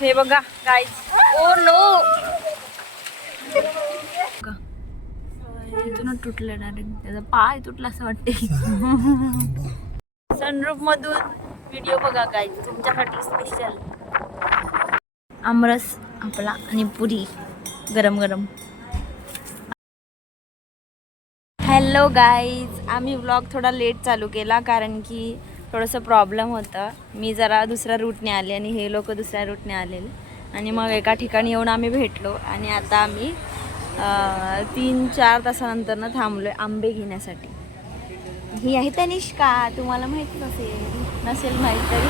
हे बघा guys, oh no, इथूनच तुटलं डायरेक्ट, त्याचा पाय तुटला असं वाटते. सनरूफ मधून व्हिडिओ बघा गाईज, तुमच्यासाठी स्पेशल. आमरस आपला आणि पुरी गरम गरम. हॅलो गाईज, आम्ही व्लॉग थोडा लेट चालू केला कारण की थोडंसं प्रॉब्लेम होतं. मी जरा दुसऱ्या रूटने आले आणि हे लोक दुसऱ्या रूटने आलेले आणि मग एका ठिकाणी येऊन आम्ही भेटलो आणि आता आम्ही 3-4 तासानंतर थांबलो आहे आंबे घेण्यासाठी. ही आहे तनिष्का, तुम्हाला माहीत नसेल माहीत तरी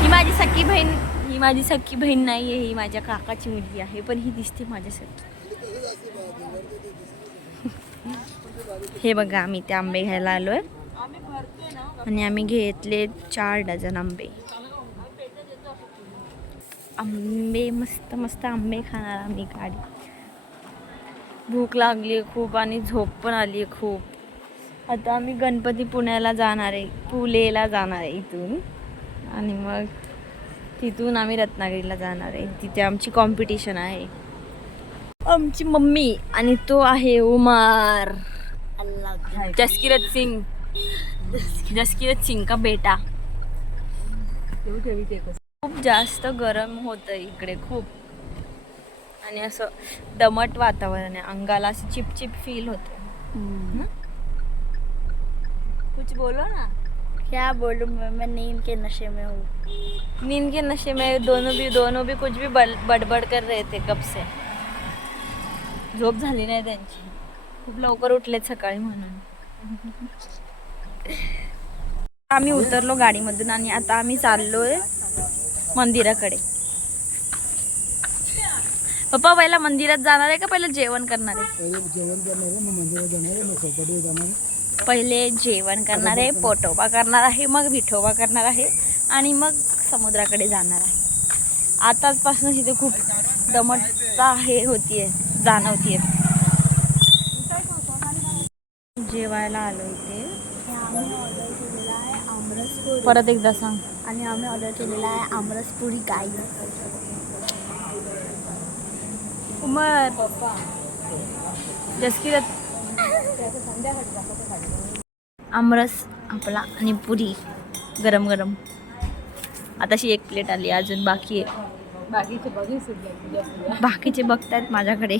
ही माझी सख्खी बहीण. ही माझी सख्खी बहीण नाही आहे, ही माझ्या काकाची मुलगी आहे, पण ही दिसते माझ्यासाठी. हे बघा, आम्ही ते आंबे घ्यायला आलो आहे आणि आम्ही घेतले 4 डझन आंबे. आंबे मस्त मस्त आंबे खाणार आम्ही. गाडी भूक लागली खूप आणि झोप पण आली खूप. आता आम्ही गणपती पुण्याला जाणार आहे, पुलेला जाणार आहे इथून आणि मग तिथून आम्ही रत्नागिरीला जाणार आहे. तिथे आमची कॉम्पिटिशन आहे. आमची मम्मी आणि तो आहे उमर, जसकीरत सिंग का बेटा. खूप जास्त गरम होतं इकडे खूप आणि असं दमट वातावरण आहे. अंगाला असं चिपचिप फील होतं. कुछ बोलो ना. क्या बोलूं मैं नींद के नशे में हूँ. नींद के नशे में दोनों भी कुछ भी बडबड कर रहे थे कब से. झोप झाली नाही त्यांची, खूप लवकर उठलेत सकाळी म्हणून. आम्ही उतरलो गाडीमधून आणि आता आम्ही चाललोय मंदिराकडे. पप्पा पहिला मंदिरात जाणार आहे का पहिलं जेवण करणार आहे? पहिले जेवण करणार आहे, मग मंदिरात जाणार आहे, मग चौपाटीवर जाणार आहे. पहिले जेवण करणार आहे, पोटोबा करणार आहे, मग विठोबा करणार आहे आणि मग समुद्राकडे जाणार आहे. आताचपासून इथे खूप दमटता जाणवतीये. जेवायला आलो इथे. आम्ही ऑर्डर केलेला आहे आमरसपुरी. परत एकदा सांग. आणि आम्ही ऑर्डर केलेला आहे आमरसपुरी गाई. उमर, जसकीरत. आमरस आपला आणि पुरी गरम गरम. आताशी 1 प्लेट आली, अजून बाकी आहे. बाकीचे बघतायत माझ्याकडे.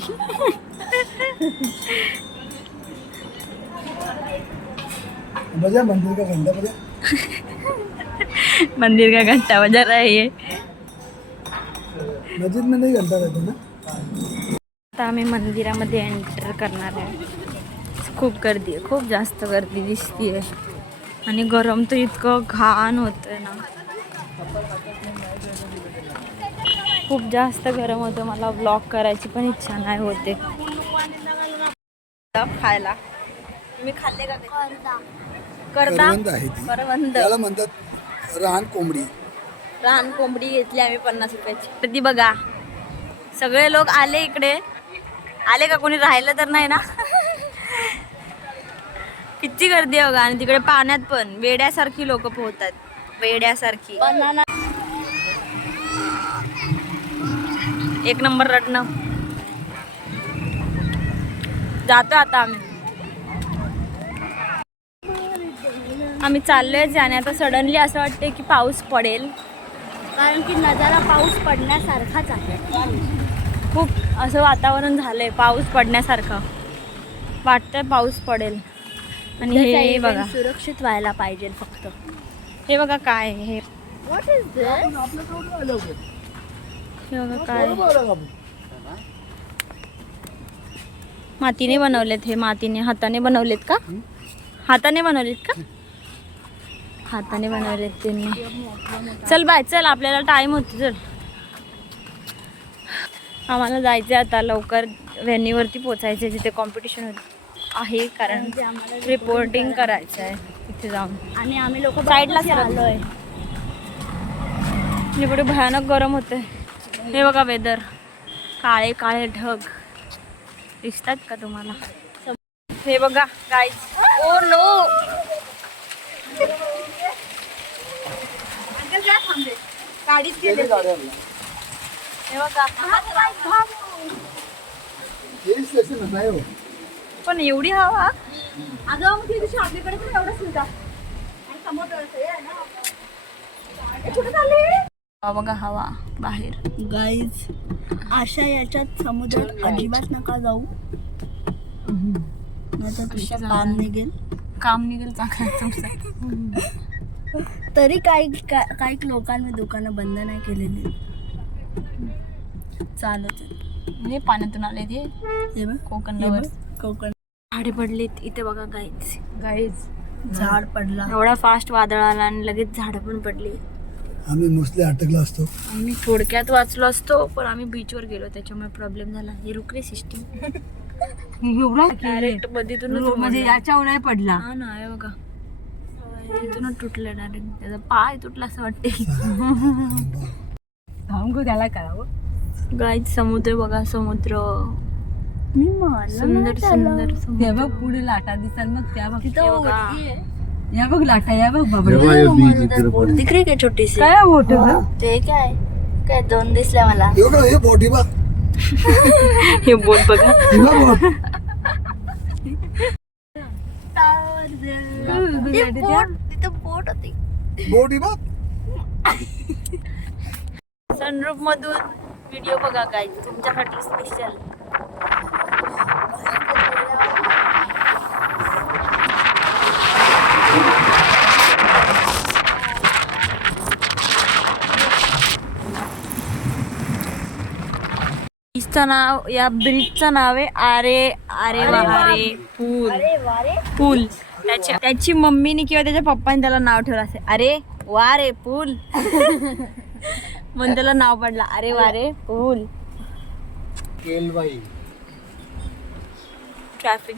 बजा मंदिर का घंटा बजा. मंदिर का घंटा बजा रहा है. मस्जिद में नहीं घंटा रहता ना. आता आम्ही मंदिरामध्ये एंटर करणार आहे. खूप गर्दी आहे, खूप जास्त गर्दी दिसतीये आणि गरम तर इतकं घाण होतंय ना, खूप जास्त गरम होतं. मला व्लॉग करायची पण इच्छा नाही होते. खायला मी खाल्ले का करवंद आहे ती. करवंद, त्याला म्हणतात रान कोंबडी. रान कोंबडी घेतली आम्ही 50 रुपयाची. ती बघा, सगळे लोक आले इकडे. आले का, कोणी राहिलं तर नाही ना. किती गर्दी आहे बघा. आणि तिकडे पाण्यात पण वेड्यासारखी लोक पोहतात, वेड्यासारखी. एक नंबर रत्न. जातो आता आम्ही चाललोय आणि आता सडनली असं वाटते की पाऊस पडेल, कारण की नजारा पाऊस पडण्यासारखाच आहे. खूप असं वातावरण झालंय पाऊस पडण्यासारखं वाटतंय. पाऊस पडेल आणि हे बघा, सुरक्षित व्हायला पाहिजे फक्त. हे बघा काय हे. व्हॉट इज दिस? हे बघा काय, मातीने बनवलेत. हे मातीने, हाताने बनवलेत का? हाताने बनवलेत का? हाताने बनवलेत त्यांनी. चल बाय, चल आपल्याला टाइम होतो. चल, आम्हाला जायचं आता लवकर. व्हेन्यूवरती पोचायचं जिथे कॉम्पिटिशन आहे, कारण रिपोर्टिंग करायचं आहे तिथे जाऊन. आणि आम्ही लोक साईडला आलोय. इकडे भयानक गरम होते. हे बघा वेदर, काळे काळे ढग दिसतात का तुम्हाला? हे बघा गाईज, ओ नो, गाडीत गेले. हे बघा हिल स्टेशन नाही हो. पण एवढी हवा अगं मग ती दिवशी आपल्याकडे पण एवढंच होता आणि समोर आहे ना. कुठे चालली बघा हवा बाहेर. गाईज अशा याच्यात समुद्रात अजिबात नका जाऊ, नाहीतर तुमचं काम निघेल. काम निघेल चांगलं तुमचं. तरी काही लोकांनी दुकानं बंद नाही केलेली, चालत आहे. हे पाण्यातून आले ते हे बघ कोकण हे बघ, कोकण झाडे पडलीत इथे बघा गाईज. झाड पडला. एवढा फास्ट वादळ आला आणि लगेच झाडं पण पडली. आम्ही मोस्टली अटकलो असतो. आम्ही थोडक्यात वाचलो असतो पण आम्ही बीचवर गेलो त्याच्यामुळे प्रॉब्लेम झाला. ही रुकरी सिस्टीम डायरेक्ट म्हणजे याच्यावर नाही पडला. हा ना आहे बघा इथूनच तुटलं डायरेक्ट. त्याचा पाय तुटला असं वाटते. थांबू त्याला करावं. गाईज समुद्र बघा समुद्र मी मला सुंदर सुंदर त्या समुद्र. बघ पुढे लाटा दिसतात मग त्या बघ. हे बघा. या बघ लाटा, या बघ बाबा. दिकरी काय छोटीशी काय मोठं ते काय काय दोन दिसल्या मला. हे बोटी बघ, हे बोट बघा. ही बघ बोट. तिथं बोट होती. बोटी बघ. सनरूफ मधून व्हिडिओ बघा गाईज तुमच्यासाठी स्पेशल. नाव या ब्रिजचं नाव आहे आरे आरे वारे पूल. पूल त्याची मम्मीने किंवा त्याच्या पप्पाने त्याला नाव ठेवलं असेल अरे वारे पूल. म्हणून त्याला नाव पडलं अरे वारे पूल. केलबाई. ट्रॅफिक